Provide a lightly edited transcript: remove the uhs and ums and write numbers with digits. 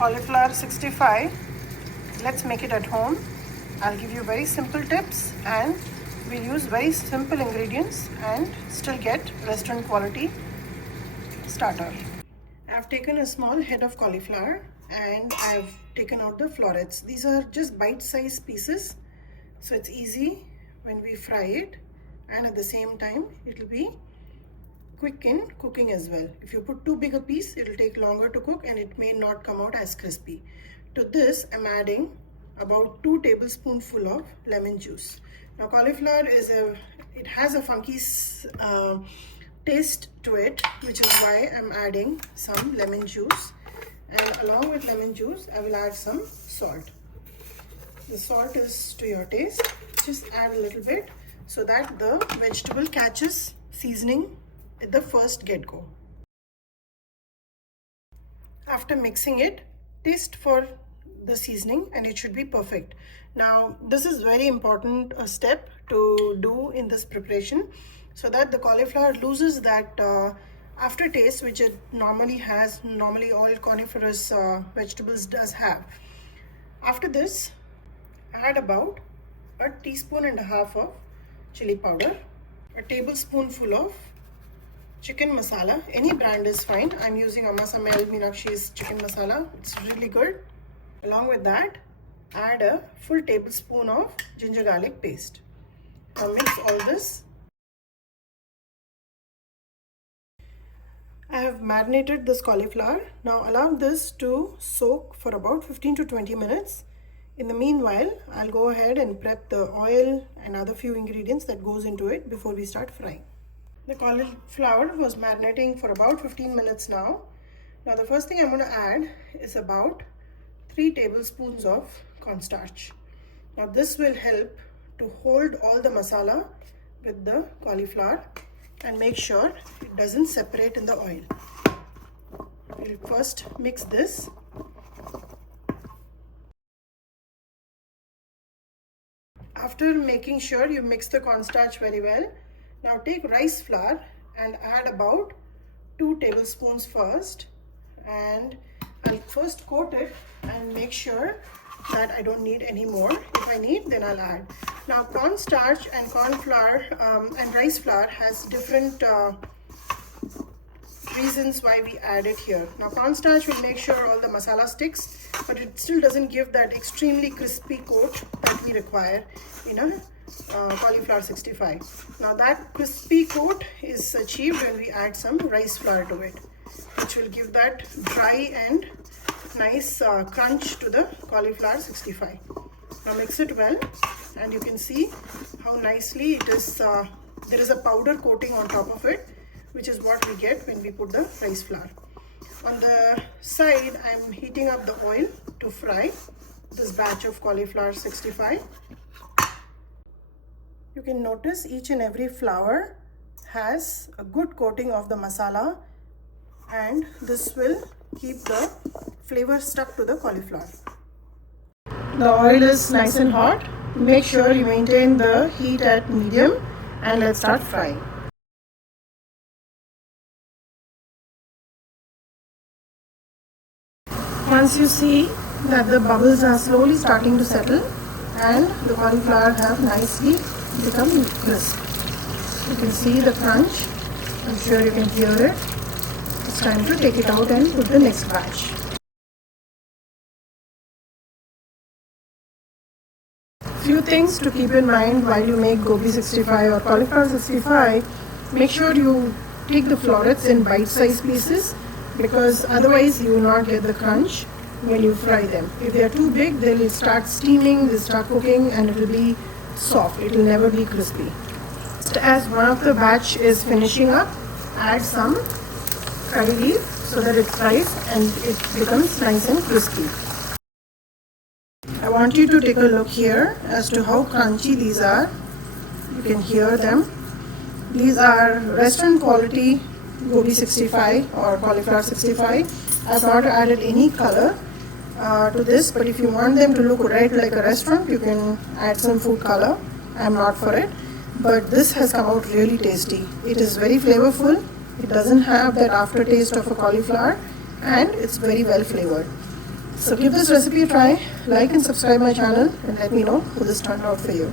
cauliflower 65. Let's make it at home. I'll give you very simple tips and we'll use very simple ingredients and still get restaurant quality starter. I've taken a small head of cauliflower and I've taken out the florets. These are just bite-sized pieces, so it's easy when we fry it, and at the same time it will be quick in cooking as well. If you put too big a piece, it will take longer to cook and it may not come out as crispy. To this, I'm adding about 2 tablespoonfuls of lemon juice. Now cauliflower it has a funky taste to it, which is why I'm adding some lemon juice, and along with lemon juice I will add some salt. The salt is to your taste. Just add a little bit so that the vegetable catches seasoning at the first get-go. After mixing it, taste for the seasoning and it should be perfect. Now this is very important step to do in this preparation, so that the cauliflower loses that aftertaste which it normally all coniferous vegetables does have. After this, add about 1.5 teaspoons of chili powder, a tablespoonful of chicken masala. Any brand is fine. I'm using Ammasamel Meenakshi's chicken masala. It's really good. Along with that, add a full tablespoon of ginger garlic paste. Now mix all this. I have marinated this cauliflower. Now allow this to soak for about 15 to 20 minutes. In the meanwhile, I'll go ahead and prep the oil and other few ingredients that goes into it before we start frying. The cauliflower was marinating for about 15 minutes now. Now the first thing I'm going to add is about 3 tablespoons of cornstarch. Now this will help to hold all the masala with the cauliflower and make sure it doesn't separate in the oil. We'll first mix this. After making sure you mix the cornstarch very well, now take rice flour and add about 2 tablespoons first, and I'll first coat it and make sure that I don't need any more. If I need, then I'll add. Now cornstarch and corn flour and rice flour has different reasons why we add it here. Now cornstarch will make sure all the masala sticks, but it still doesn't give that extremely crispy coat that we require in a cauliflower 65. Now that crispy coat is achieved when we add some rice flour to it, which will give that dry and nice crunch to the cauliflower 65. Now mix it well and you can see how nicely it is. There is a powder coating on top of it, which is what we get when we put the rice flour. On the side, I'm heating up the oil to fry this batch of cauliflower 65. You can notice each and every flower has a good coating of the masala, and this will keep the flavor stuck to the cauliflower. The oil is nice and hot. Make sure you maintain the heat at medium, and let's start frying. Once you see that the bubbles are slowly starting to settle and the cauliflower have nicely become crisp, you can see the crunch. I'm sure you can hear it. It's time to take it out and put the next batch. Few things to keep in mind while you make gobi 65 or cauliflower 65. Make sure you take the florets in bite-sized pieces, because otherwise you will not get the crunch when you fry them. If they are too big, they will start steaming, they'll start cooking, and it will be soft. It will never be crispy. Just as one of the batch is finishing up, add some curry leaf so that it fries and it becomes nice and crispy. I want you to take a look here as to how crunchy these are. You can hear them. These are restaurant quality gobi 65 or cauliflower 65. I've not added any color to this, but if you want them to look red like a restaurant, you can add some food color. I'm not for it, but this has come out really tasty. It is very flavorful. It doesn't have that aftertaste of a cauliflower, and it's very well flavored. So give this recipe a try, like and subscribe my channel, and let me know how this turned out for you.